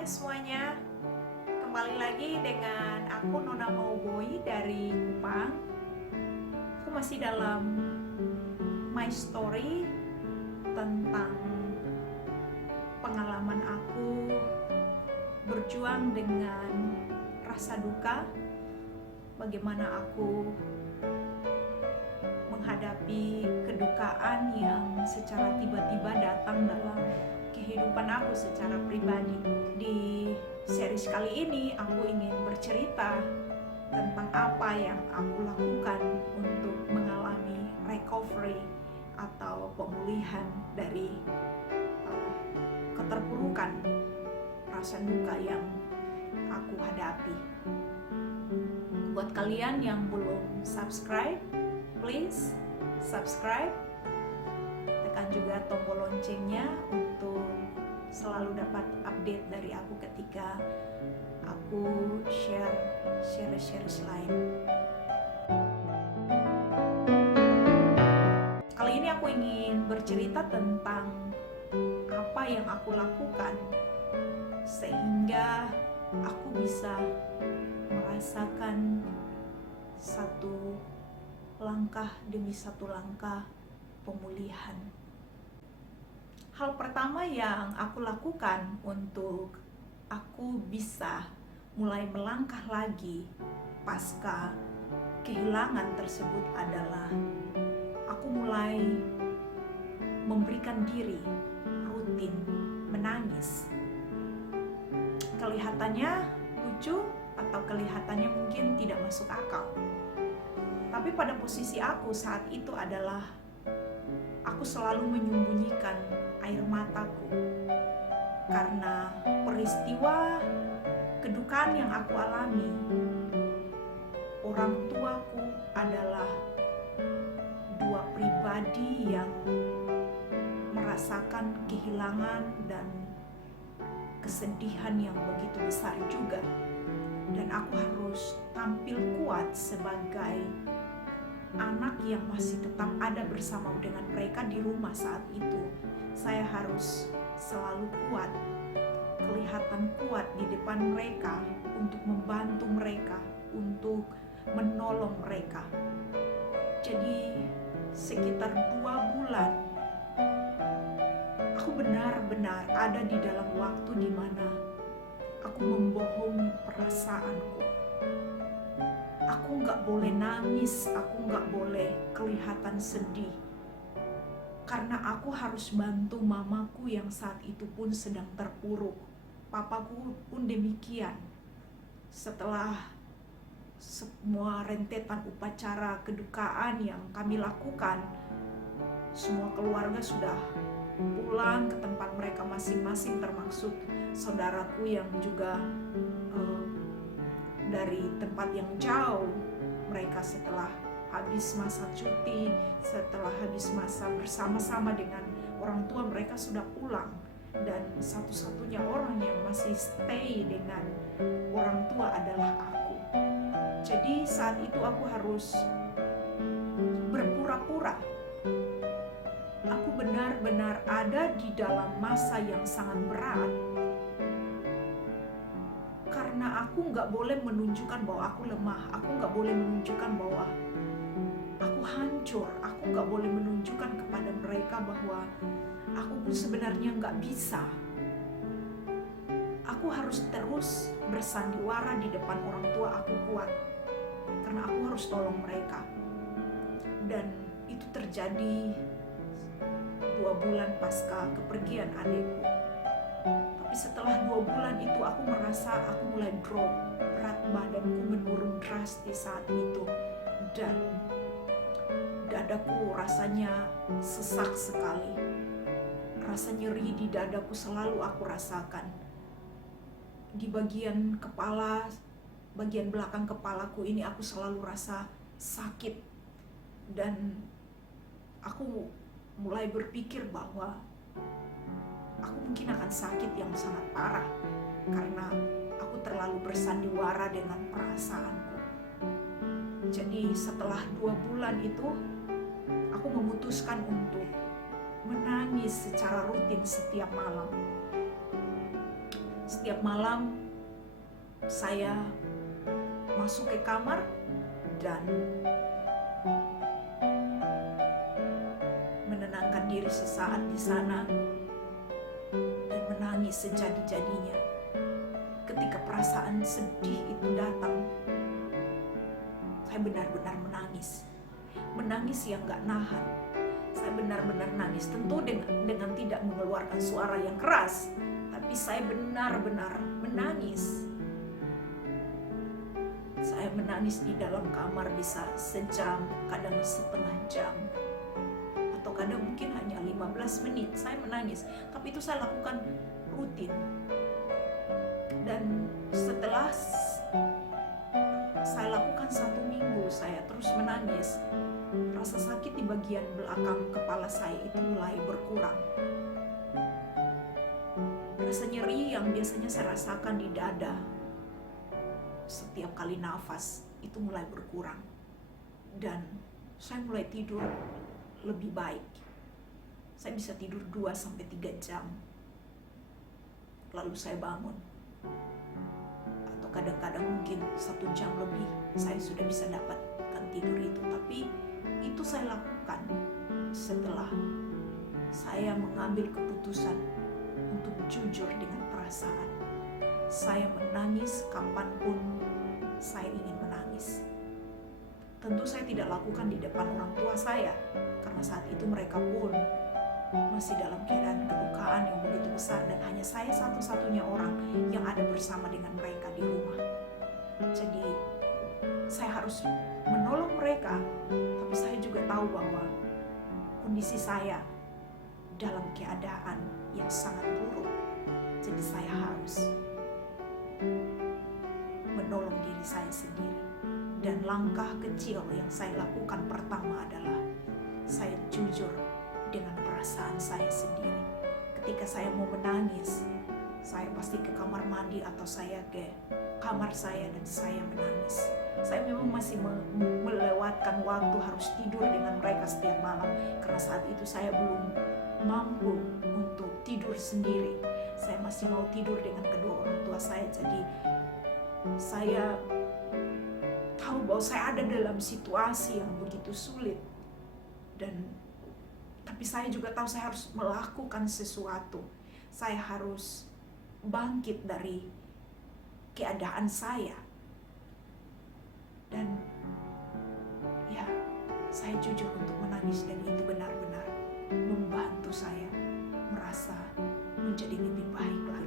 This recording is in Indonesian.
Hai semuanya, kembali lagi dengan aku Nona Mauboy dari Kupang. Aku masih dalam my story tentang pengalaman aku berjuang dengan rasa duka, bagaimana aku menghadapi kedukaan yang secara tiba-tiba datang dalam kehidupan aku secara pribadi. Di series kali ini aku ingin bercerita tentang apa yang aku lakukan untuk mengalami recovery atau pemulihan dari keterpurukan rasa duka yang aku hadapi. Buat kalian yang belum subscribe, please subscribe, tekan juga tombol loncengnya untuk selalu dapat update dari aku ketika aku share lain. Kali ini aku ingin bercerita tentang apa yang aku lakukan sehingga aku bisa merasakan satu langkah demi satu langkah pemulihan. Hal pertama yang aku lakukan untuk aku bisa mulai melangkah lagi pasca kehilangan tersebut adalah aku mulai memberikan diri rutin menangis. Kelihatannya lucu atau kelihatannya mungkin tidak masuk akal. Tapi pada posisi aku saat itu adalah aku selalu menyembunyikan air mataku karena peristiwa kedukaan yang aku alami. Orang tuaku adalah dua pribadi yang merasakan kehilangan dan kesedihan yang begitu besar juga. Dan aku harus tampil kuat sebagai anak yang masih tetap ada bersama dengan mereka di rumah saat itu. Saya harus selalu kuat, kelihatan kuat di depan mereka untuk membantu mereka, untuk menolong mereka. Jadi sekitar 2 bulan aku benar-benar ada di dalam waktu di mana aku membohongi perasaanku. Aku gak boleh nangis, aku gak boleh kelihatan sedih. Karena aku harus bantu mamaku yang saat itu pun sedang terpuruk. Papaku pun demikian. Setelah semua rentetan upacara kedukaan yang kami lakukan, semua keluarga sudah pulang ke tempat mereka masing-masing, termasuk saudaraku yang juga dari tempat yang jauh. Mereka setelah habis masa cuti, setelah habis masa bersama-sama dengan orang tua, mereka sudah pulang. Dan satu-satunya orang yang masih stay dengan orang tua adalah aku. Jadi saat itu aku harus berpura-pura. Aku benar-benar ada di dalam masa yang sangat berat. Karena aku gak boleh menunjukkan bahwa aku lemah. Aku gak boleh menunjukkan bahwa aku hancur. Aku gak boleh menunjukkan kepada mereka bahwa aku pun sebenarnya gak bisa. Aku harus terus bersandiwara di depan orang tua aku kuat. Karena aku harus tolong mereka. Dan itu terjadi 2 bulan pasca kepergian adikku. Tapi setelah 2 bulan itu aku merasa aku mulai drop. Berat badanku menurun drastis saat itu. Dan dadaku rasanya sesak sekali. Rasa nyeri di dadaku selalu aku rasakan. Di bagian kepala, bagian belakang kepalaku ini aku selalu rasa sakit. Dan aku mulai berpikir bahwa aku mungkin akan sakit yang sangat parah karena aku terlalu bersandiwara dengan perasaanku. Jadi setelah 2 bulan itu, aku memutuskan untuk menangis secara rutin setiap malam. Setiap malam saya masuk ke kamar dan menenangkan diri sesaat di sana dan menangis sejadi-jadinya. Ketika perasaan sedih itu datang, saya benar-benar menangis. Menangis yang gak nahan. Saya benar-benar nangis, tentu dengan tidak mengeluarkan suara yang keras, tapi saya benar-benar menangis. Saya menangis di dalam kamar bisa sejam, kadang setengah jam, atau kadang mungkin hanya 15 menit saya menangis. Tapi itu saya lakukan rutin. Dan setelah saya lakukan 1 minggu, saya terus menangis. Rasa sakit di bagian belakang kepala saya itu mulai berkurang. Rasa nyeri yang biasanya saya rasakan di dada setiap kali nafas itu mulai berkurang. Dan saya mulai tidur lebih baik. Saya bisa tidur 2-3 jam. Lalu saya bangun. Atau kadang-kadang mungkin 1 jam lebih saya sudah bisa dapatkan tidur itu. Tapi itu saya lakukan setelah saya mengambil keputusan untuk jujur dengan perasaan. Saya menangis kapanpun saya ingin menangis. Tentu saya tidak lakukan di depan orang tua saya, karena saat itu mereka pun masih dalam keadaan kedukaan yang begitu besar, dan hanya saya satu-satunya orang yang ada bersama dengan mereka di rumah. Jadi saya harus menolong mereka, tapi saya juga tahu bahwa kondisi saya dalam keadaan yang sangat buruk. Jadi saya harus menolong diri saya sendiri. Dan langkah kecil yang saya lakukan pertama adalah saya jujur dengan perasaan saya sendiri. Ketika saya mau menangis, saya pasti ke kamar mandi atau saya ke kamar saya dan saya menangis. Saya memang masih melewatkan waktu harus tidur dengan mereka setiap malam, karena saat itu saya belum mampu untuk tidur sendiri. Saya masih mau tidur dengan kedua orang tua saya. Jadi saya tahu bahwa saya ada dalam situasi yang begitu sulit, tapi saya juga tahu saya harus melakukan sesuatu. Saya harus bangkit dari keadaan saya. Dan ya, saya jujur untuk menangis, dan itu benar-benar membantu saya merasa menjadi lebih baik lagi.